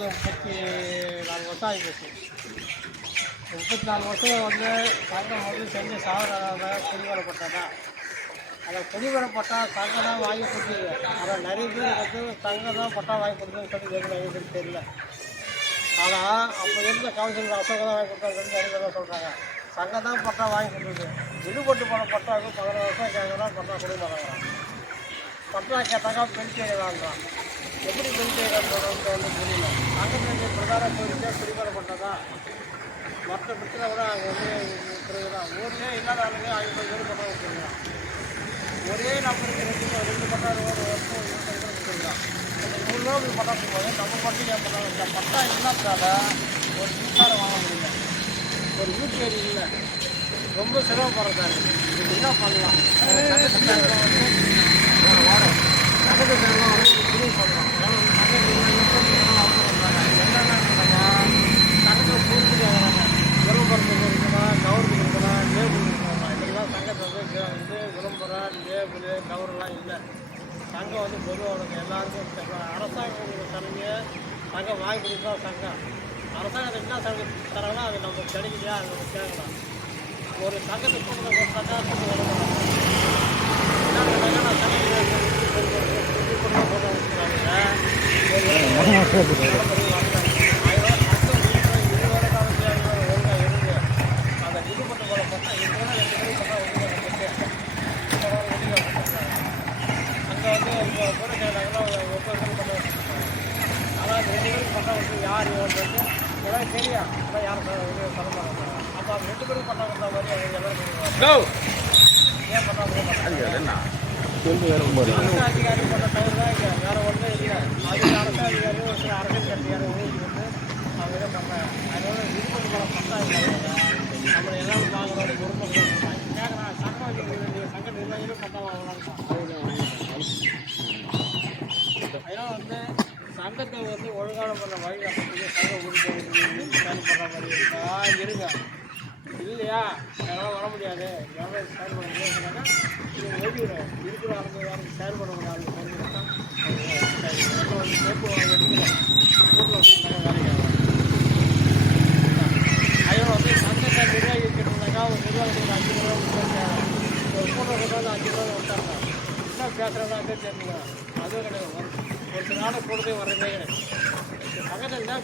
சங்கம் முப்பத்தி நாலு வருஷம் ஆகிப்போச்சு முப்பத்தி நாலு வருஷம் வந்து சங்கம் வந்து செஞ்சு சாதனை குடிவரப்பட்டதா அதை குடிவரப்பட்டா சங்கம் தான் வாங்கி கொடுக்குது அதை நிறைய பேர் வந்து சங்கம் தான் பட்டா வாங்கி கொடுக்குதுன்னு சொல்லி எதுவும் நிறைய தெரியல. ஆனால் அப்போ இருந்த கவுன்சிலர் அசோகம் தான் வாங்கி கொடுத்தாங்கன்னு நிறைய பேர் சொல்கிறாங்க சங்கம் தான் பட்டா வாங்கி கொடுக்குது விடுபட்டு போன பட்டாவுக்கு பதினோரு வருஷம் கேட்குறா பட்டா கொடுக்க மாட்டாங்க பட்டா கேட்டாக்கா பெண் செய்யலான்றான் எப்படி பெண் செய்யலாம்ன்றது வந்து புரியல பிரதான கோரிக்கை குடிமரப்பட்டதா மற்ற பிரச்சனை கூட அங்கே வந்து இருக்கிறது தான் ஊர்லேயே இல்லாத ஆளுங்க ஐம்பது பேர் பட்டா கொடுத்துருக்கான் ஒரே நம்பருக்கு ரெண்டு ரெண்டு பட்டா ஒரு வருஷம் பேர் கொடுத்துருக்கான் நூறு பட்டா கொடுக்கும்போது நம்ம மட்டும் ஏன் பட்டா இந்த பட்டா இல்லாததால ஒரு மின்சாரம் வாங்க முடியல. ஒரு யூடிஐடி இல்லை. ரொம்ப சிரமப்படுறாரு இது என்ன பண்ணலாம்? சங்கத்து சேரலாம்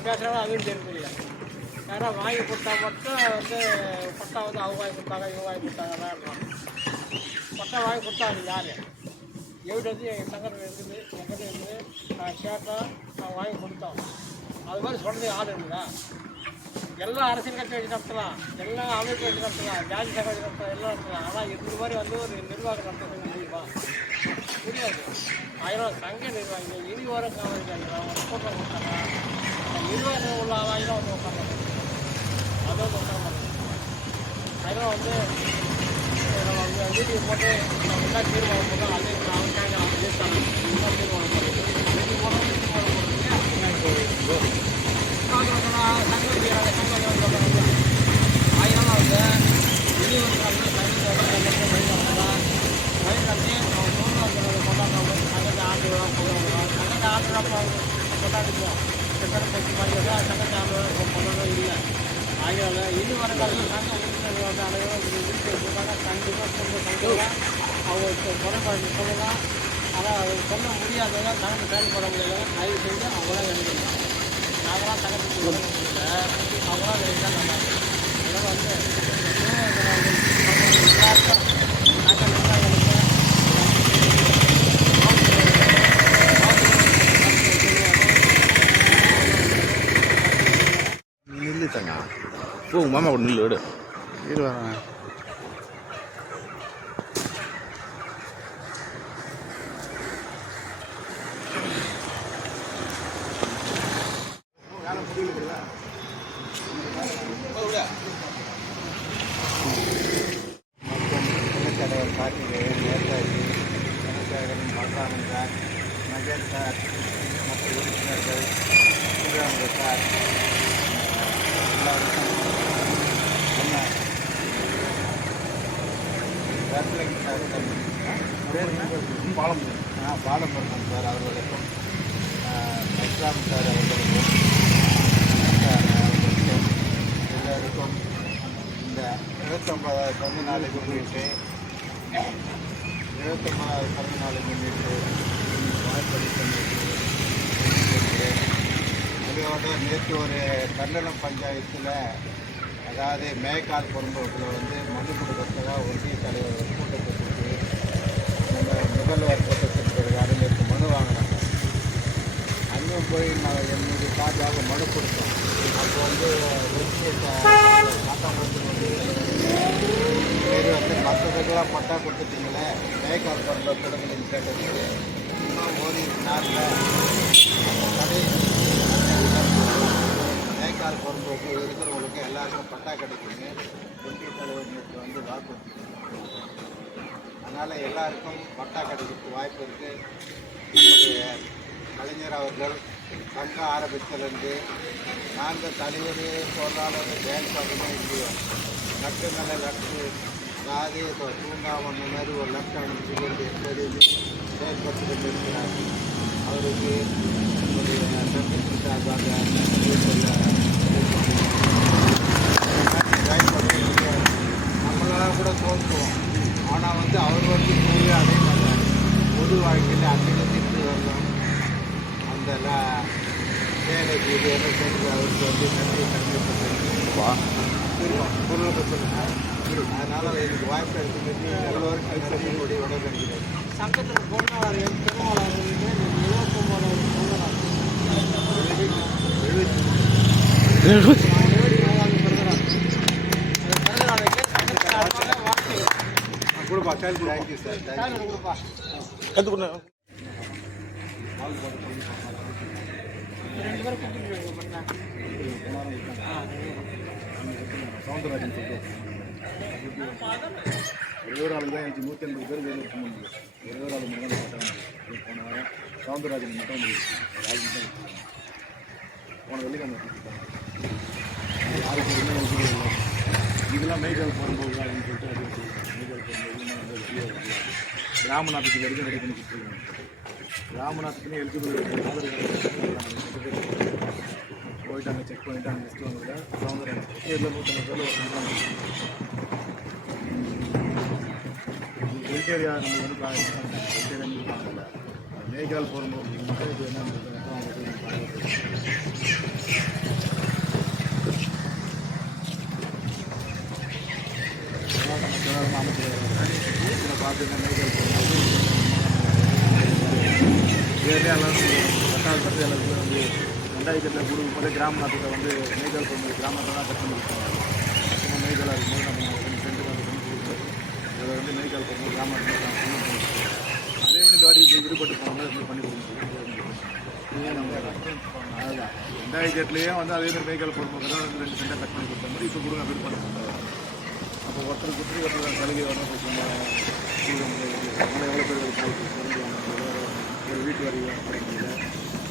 பேசுகிறவங்க என்ன பேசுகிறாங்க அதுவும் யாராவது வாங்கி கொடுத்தா மட்டும் வந்து பட்டா வந்து அவங்க வாங்கி கொடுத்தாங்க இவங்க வாங்கி கொடுத்தாங்க தான் பட்டா வாங்கி கொடுத்தாங்க யார்? எவிடன்ஸ் எங்கள் சங்கத்தில் இருக்குது எங்கிட்ட இருக்குது. நான் கேட்டோம் நான் வாங்கி கொடுத்தோம் அது மாதிரி சொல்கிறது ஆள் இருக்குதா எல்லா அரசியல் கட்சி வச்சு நடத்தலாம். எல்லா அமைப்பு வச்சு நடத்தலாம். ஜாதி சபை வச்சு நடத்தலாம். எல்லாம் நடத்தலாம். ஆனால் இந்த மாதிரி வந்து ஒரு நிர்வாகம் நடத்த முடியுமா முடியாது ஆயிரம் சங்க நிர்வாகிகள் இனி வர காவல்கள் ஒரு கூட்டம் கொடுத்தாங்க நிர்வாகம் உள்ள ஆளாயிரம் வந்து உட்காந்து அதை வந்து உட்கார வந்து நம்ம வந்து வீடியோ போட்டு நம்ம என்ன தீர்மானம் போட்டோம் அதே அவங்க கேட்க அவங்க கேட்டாங்க என்ன தீர்மானம் போடுறது வீடியோ போடுறோம் தீர்மானம் போடுறது இனி வர காலத்தில் சங்கம் உறுப்பினர்கள் அனைவரும் வீட்டில் போட்டாங்க கண்டிப்பாக அவங்க குறைபாடு சொல்லலாம். ஆனால் அவங்க சொல்ல முடியாதவங்க சங்கம் செயல்பட முடியாதவங்க தயவு செஞ்சு அவங்களாம் எழுதுங்க. நாங்களாம் தகவல் முடியல. அவங்களாம் எழுதினா நல்லா இருக்கும். அதனால் வந்து எல்லாருக்கும் நாங்கள் நில்லு தங்க. ஓ உங்க மாமா கூட நில்லு விடு இரு வரேன் மற்றும் தலைவர் கார்த்திகேயன் நேதாஜி சந்திரசேகரன் பலராமன் சார் மகேஷ் சார் மற்ற உறுப்பினர்கள் ஸ்ரீராமுலு சார் எல்லாருக்கும் என்ன ரத்லகி பாலம் ஆ சார் அவர்களுக்கும் ஆ, சார் அவர்களுக்கும் எல்லாருக்கும் இந்த இருபத்தொம்பதாவது பிறந்த நாளை முன்னிட்டு இருபத்தொம்பதாவது பிறந்த நாளை முன்னிட்டு வாய்ப்பளித்தமைக்கு அதோட நேற்று ஒரு கண்டனம் பஞ்சாயத்தில் அதாவது மேய்கால் குடும்பத்தில் வந்து மனு கொடுக்கறதுக்காக ஒன்றிய தலைவர் ஒரு கூட்டத்தை கூட்டி நம்ம முதல்வர் கூட்டத்தின் பிறகு நேற்று மனு வாங்கினாங்க அங்கும் போய் நான் என்னுடைய சார்பாக மனு கொடுத்தோம் அப்போ வந்து வந்து சரி வந்து மற்றதுக்கெல்லாம் பட்டா கொடுத்துட்டீங்களே? மேய்க்கால் குடும்ப கொடுக்கலன்னு கேட்டதுக்கு இன்னும் ஓரிரு நாளில் கடை மேய்க்கால் பொறுப்புக்கு இருக்கிறவங்களுக்கு எல்லாருக்கும் பட்டா கிடைக்குங்க ஒன்றிய தலைவர் நேற்று வந்து வாக்குறுதி. அதனால் எல்லாருக்கும் பட்டா கிடைக்கிறதுக்கு வாய்ப்பு இருக்குது கலைஞர் அவர்கள் சங்கம் ஆரம்பித்திலிருந்து நாங்கள் தலைவர் பொருளாளர் செயல்பாடுமே இல்லையோ லட்டு மேலே லட்டு அதாவது இப்போ தூங்காம மாதிரி ஒரு லட்சம் அனுப்பிச்சு கொண்டு எப்போதுமே செயல்பட்டு கொண்டிருக்கிறார் அவருக்கு நம்முடைய சங்கத்தின் சார்பாக நன்றி சொல்ல நம்மளால கூட தோற்றுவோம் ஆனால் வந்து அவர் வந்து கூறிய அதே மாதிரி பொது வாழ்க்கையில் அன்னிலத்திற்கு வரணும் அந்த ல- வேலைக்கு இது என்ன செஞ்சு அவருக்கு வந்து நன்றி தெரிவிப்பது வா அதனால் எனக்கு வாய்ப்பு எடுத்துக்கிட்டு எல்லோருக்கும் நன்றி கூடி விடைபெறுகிறேன் சங்கத்தில் பொருளாளர் எம் திருமாவளவன் இருபத்தொம்போது பிறந்தநாள் எழுபத்தி மூணாவது பிறந்தநாள் அந்த பிறந்தநாளுக்கு சங்கத்தில் சார்பாக வாழ்த்துக்கள் கொடுப்பா தேங்க்யூ சார் தேங்க்யூ சார் கொடுப்பா கற்றுக்கொண்டு ரெண்டு பேரும் கொடுத்துட்டு பண்ணேன் ஒரே ஒரு ஆளுக்கு தான் எனக்கு நூற்றி எண்பது பேர் வேலை இருக்க முடியும் ஒரே ஒரு ஆள் மட்டும் தான் போன வாரம் சவுந்தரராஜன் மட்டும் ஆள் மட்டும் போன வெள்ளிக்கிழமை யாருக்கு என்ன எழுதி இல்லை இதெல்லாம் மேய்கால் போகும்போது அப்படின்னு சொல்லிட்டு அது மேய்கால் போகும்போது ராமநாதத்துக்கு வரைக்கும் ரெடி பண்ணி கொடுத்துருக்காங்க. ராமநாதத்துக்குன்னு எழுதி போயிட்டு அங்கே செக் பண்ணிவிட்டு அங்கே லிஸ்ட் வந்ததில் சவுந்தரராஜன் இதில் நூற்றம்பது பேர் ஒரு சம்பளம் நம்ம வந்து வெஜிடேரியன் பார்க்கல. மேய்கால் போகும்போது இது என்ன அவங்க போய் பார்க்கறது பார்த்துங்க மேய்கால் போகும்போது ஏற்கனவே எல்லாரும் பத்தாவது பத்து எல்லாருக்குமே வந்து ரெண்டாயிரத்தில் கொடுக்கும் போது கிராம நாட்டில் வந்து மேய்கால் போகும்போது கிராமத்தில் தான் கட் பண்ணி சும்மா மொத்தமாக மேய்காலாக இருக்கும்போது நம்ம கொஞ்சம் சென்ட் வந்து பண்ணி கொடுக்குறது அதை வந்து மேய்கால் போகும்போது கிராமத்தில் தான் பண்ணி கொடுக்குறது அதே மாதிரி இந்த வாட்டி இது விடுபட்டு போனோம்னா இது மாதிரி பண்ணி கொடுக்கணும் ஏன் நம்ம அதுதான் ரெண்டாயிரத்தி எட்டுலேயே வந்து அதே மாதிரி மேய்கால் போகும்போது தான் வந்து ரெண்டு சென்டாக கட் பண்ணி கொடுத்த மாதிரி இப்போ கொடுங்க விடுபட்டு போட்டாங்க அப்போ ஒருத்தருக்கு ஒருத்தர் ஒருத்தர் சலுகை வரணும் கொஞ்சம் எவ்வளோ பேர் ஒரு வாங்க ஒரு வீட்டு வரைக்கும் வாங்க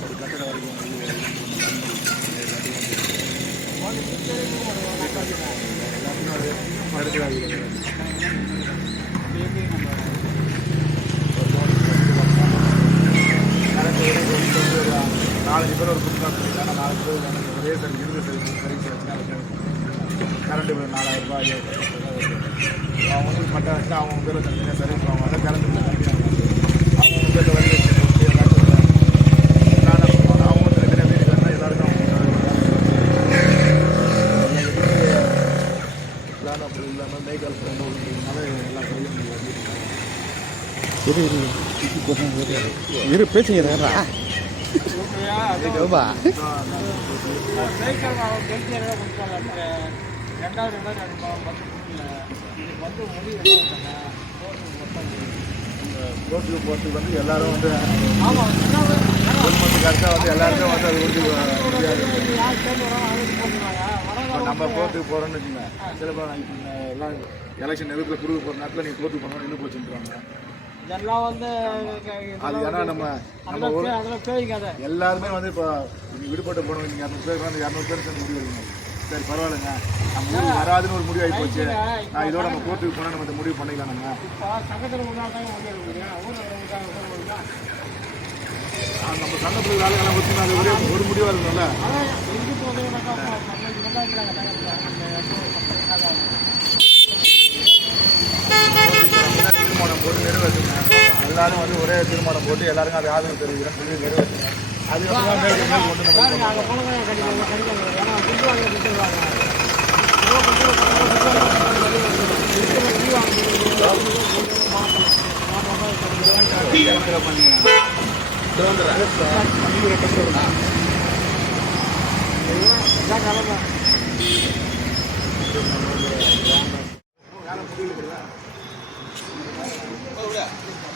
ஒரு கட்டட வரைக்கும் வாங்க நாலஞ்சு பேர் ஒரு புதுசாக நாலஞ்சு பேர் வந்து ஒரே சரி இருந்த சரி. கரண்ட்டு பில் நாலாயிரம் ரூபாய் அவங்க வந்து மட்டும் வச்சு அவங்க பேரில் தனியாக சர்வீஸ் வாங்குவாங்க கரண்ட் பில் தனியாக அவங்க பேரில் வந்து எல்லாத்தையும் அவங்க வந்து அப்படி இல்லாமல் எல்லா இரு இரு. இரு பேசுகிறா உண்மையா கொடுத்தாங்க கோர்ட்டுக்கு போகிறதுக்கு வந்து எல்லாரும் வந்து ஆமாம் வந்து எல்லாருமே வந்து அது உறுதி வரோம் போட்டுருவாங்க இப்போ நம்ம கோர்ட்டுக்கு போகிறோம்னு வச்சுங்க சில எல்லாம் எலெக்ஷன் நெருப்பில் கொடுக்க போகிற நேரத்தில் நீங்கள் கோர்ட்டுக்கு போனோம் நின்று போச்சுன்றாங்க. வந்து அது ஏன்னா நம்ம நம்ம எல்லாருமே வந்து இப்போ நீங்கள் விடுபட்டு போனோம் நீங்கள் இரநூறு பேர் வந்து இரநூறு பேர் சேர்ந்து முடிவு சரி பரவாயில்லைங்க. நம்ம ஊர் வராதுன்னு ஒரு முடிவு போச்சு. நான் இதோட நம்ம கோர்ட்டுக்கு போனால் நம்ம இந்த முடிவு பண்ணிக்கலாம் நம்ம. சங்கத்தில் உள்ளாட்டாங்க முடிவு நம்ம சங்கத்தில் வேலைகளை பற்றி நாங்கள் ஒரே ஒரு முடிவாக இருக்கணும்ல. தீர்மானம் போட்டு நிறைவேற்றுங்க. எல்லாரும் வந்து ஒரே தீர்மானம் போட்டு எல்லாருக்கும் அது ஆதரவு தெரிவிக்கிறேன். சொல்லி நிறைவேற்றுங்க பண்ணுங்க 了。